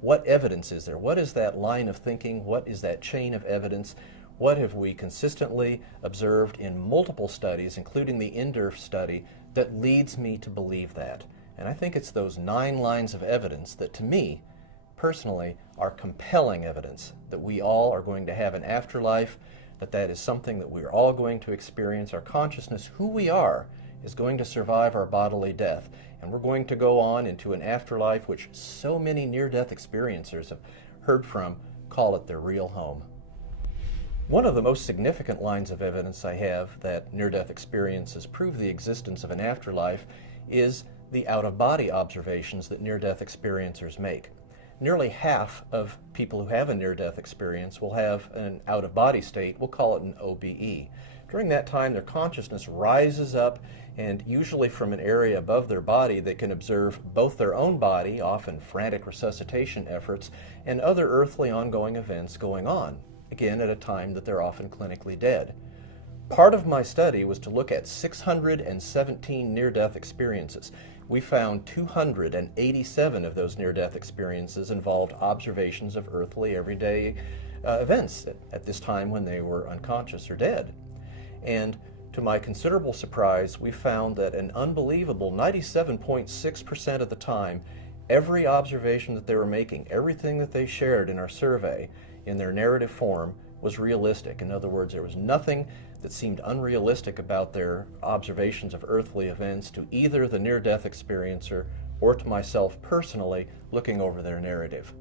What evidence is there? What is that line of thinking? What is that chain of evidence? What have we consistently observed in multiple studies, including the NDERF study, that leads me to believe that? And I think it's those 9 lines of evidence that, to me, personally, are compelling evidence that we all are going to have an afterlife, that is something that we're all going to experience. Our consciousness, who we are, is going to survive our bodily death. And we're going to go on into an afterlife which so many near-death experiencers have heard from call it their real home. One of the most significant lines of evidence I have that near-death experiences prove the existence of an afterlife is the out-of-body observations that near-death experiencers make. Nearly half of people who have a near-death experience will have an out-of-body state. We'll call it an OBE. During that time, their consciousness rises up, and usually from an area above their body, they can observe both their own body, often frantic resuscitation efforts, and other earthly ongoing events going on, again at a time that they're often clinically dead. Part of my study was to look at 617 near-death experiences. We found 287 of those near-death experiences involved observations of earthly, everyday events at this time when they were unconscious or dead. And to my considerable surprise, we found that an unbelievable 97.6% of the time, every observation that they were making, everything that they shared in our survey in their narrative form was realistic. In other words, there was nothing that seemed unrealistic about their observations of earthly events to either the near-death experiencer or to myself personally looking over their narrative.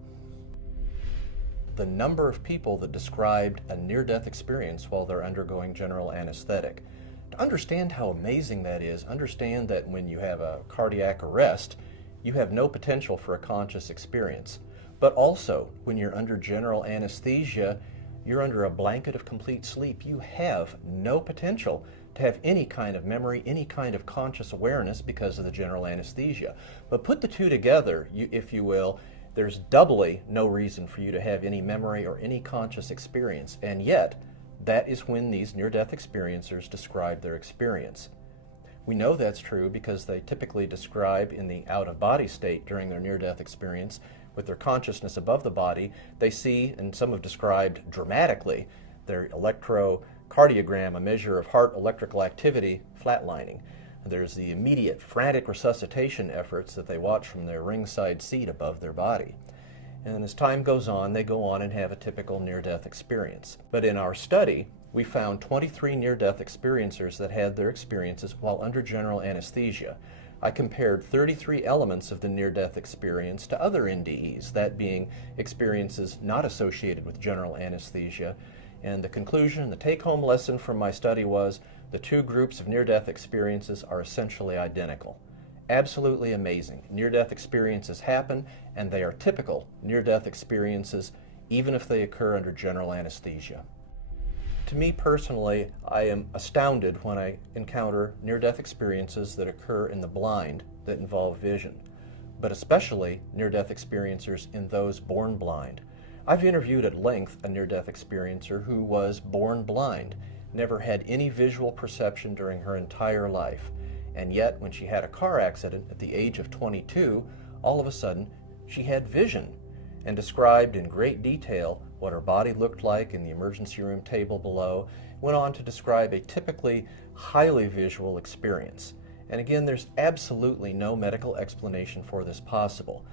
The number of people that described a near-death experience while they're undergoing general anesthetic. To understand how amazing that is, understand that when you have a cardiac arrest, you have no potential for a conscious experience. But also, when you're under general anesthesia, you're under a blanket of complete sleep. You have no potential to have any kind of memory, any kind of conscious awareness because of the general anesthesia. But put the two together, if you will, there's doubly no reason for you to have any memory or any conscious experience. And yet, that is when these near-death experiencers describe their experience. We know that's true because they typically describe in the out-of-body state during their near-death experience, with their consciousness above the body, they see, and some have described dramatically, their electrocardiogram, a measure of heart electrical activity, flatlining. There's the immediate frantic resuscitation efforts that they watch from their ringside seat above their body. And as time goes on, they go on and have a typical near-death experience. But in our study, we found 23 near-death experiencers that had their experiences while under general anesthesia. I compared 33 elements of the near-death experience to other NDEs, that being experiences not associated with general anesthesia. And the conclusion, the take-home lesson from my study was the two groups of near-death experiences are essentially identical. Absolutely amazing. Near-death experiences happen, and they are typical near-death experiences, even if they occur under general anesthesia. To me personally, I am astounded when I encounter near-death experiences that occur in the blind that involve vision, but especially near-death experiencers in those born blind. I've interviewed at length a near-death experiencer who was born blind, never had any visual perception during her entire life, and yet when she had a car accident at the age of 22, all of a sudden she had vision, and described in great detail what her body looked like in the emergency room table below, went on to describe a typically highly visual experience. And again, there's absolutely no medical explanation for this possible.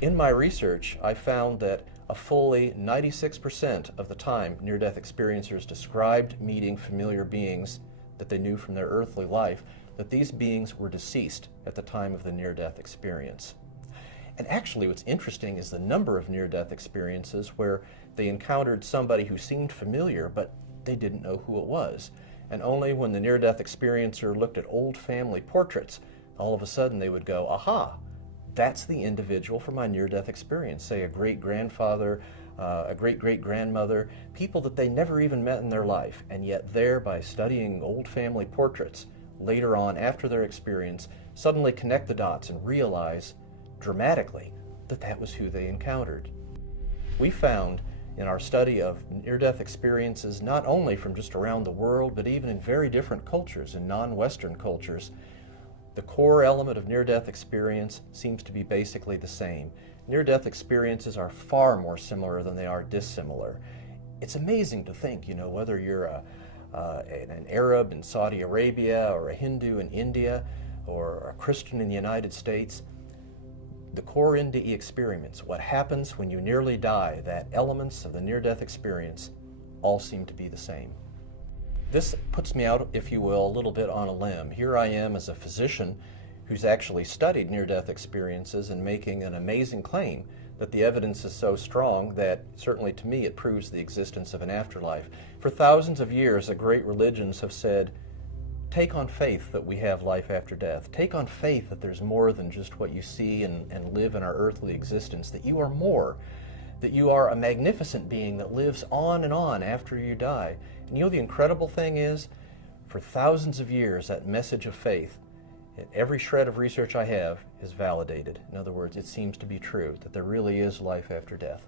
In my research, I found that a fully 96% of the time near-death experiencers described meeting familiar beings that they knew from their earthly life, that these beings were deceased at the time of the near-death experience. And actually what's interesting is the number of near-death experiences where they encountered somebody who seemed familiar, but they didn't know who it was. And only when the near-death experiencer looked at old family portraits, all of a sudden they would go, aha, that's the individual from my near-death experience, say a great-grandfather, a great-great-grandmother, people that they never even met in their life. And yet there, by studying old family portraits, later on after their experience, suddenly connect the dots and realize dramatically that that was who they encountered. We found in our study of near-death experiences, not only from just around the world, but even in very different cultures, in non-Western cultures, the core element of near-death experience seems to be basically the same. Near-death experiences are far more similar than they are dissimilar. It's amazing to think, whether you're an Arab in Saudi Arabia or a Hindu in India or a Christian in the United States, the core NDE experience, what happens when you nearly die, that elements of the near-death experience all seem to be the same. This puts me out, if you will, a little bit on a limb. Here I am as a physician who's actually studied near-death experiences and making an amazing claim that the evidence is so strong that certainly to me it proves the existence of an afterlife. For thousands of years, the great religions have said, take on faith that we have life after death. Take on faith that there's more than just what you see and live in our earthly existence, that you are more, that you are a magnificent being that lives on and on after you die. And the incredible thing is, for thousands of years, that message of faith, every shred of research I have, is validated. In other words, it seems to be true, that there really is life after death.